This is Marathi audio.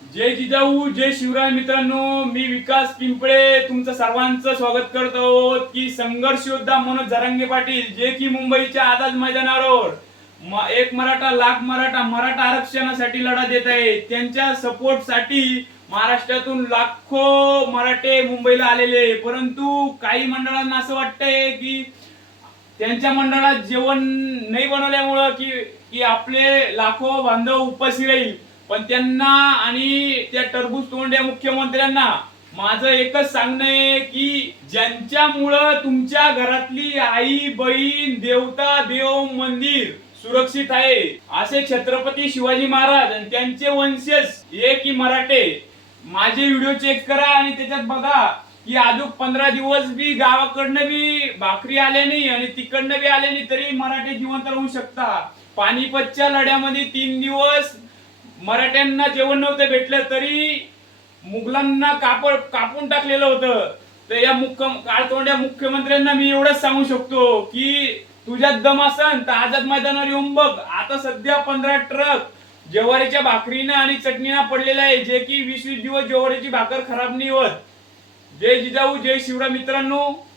जय जिजाऊ जय शिवराय मित्रांनो मी विकास पिंपळे तुमचं सर्वांचं स्वागत करत आहोत की संघर्ष योद्धा मनोज जरांगे पाटील जे की मुंबईच्या आझाद मैदानावर. एक मराठा लाख मराठा मराठा आरक्षणासाठी लढा देत आहे त्यांच्या सपोर्टसाठी महाराष्ट्रातून लाखो मराठे मुंबईला आलेले आहे. परंतु काही मंडळांना असं वाटतंय की त्यांच्या मंडळात जेवण नाही बनवल्यामुळं की की आपले लाखो बांधव उपाशी राहील. पण त्यांना आणि त्या टरबूज तोंड्या मुख्यमंत्र्यांना माझं एकच सांगणं आहे की ज्यांच्यामुळं तुमच्या घरातली आई बहीण देवता देव मंदिर सुरक्षित आहे असे छत्रपती शिवाजी महाराज आणि त्यांचे वंशज हे की मराठे माझे व्हिडिओ चेक करा आणि त्याच्यात बघा की अजून पंधरा दिवस बी गावाकडनं बी भाकरी आल्या नाही आणि तिकडनं बी आल्या नाही तरी मराठे जिवंत राहू शकता. पानिपतच्या लढ्यामध्ये तीन दिवस मराठ्यांना जेवण नव्हतं भेटलं तरी मुघलांना कापड कापून टाकलेलं होतं. तर या मुख्य काळतोंड्या मुख्यमंत्र्यांना मी एवढंच सांगू शकतो की तुझ्यात दम असन तर आझाद मैदानावर येऊन बघ. आता सध्या पंधरा ट्रक ज्वारीच्या भाकरीनं आणि चटणीनं पडलेलं आहे. जे की वीस वीस दिवस ज्वारीची भाकर खराब नाही होत. जय जिजाऊ जय शिवराय मित्रांनो.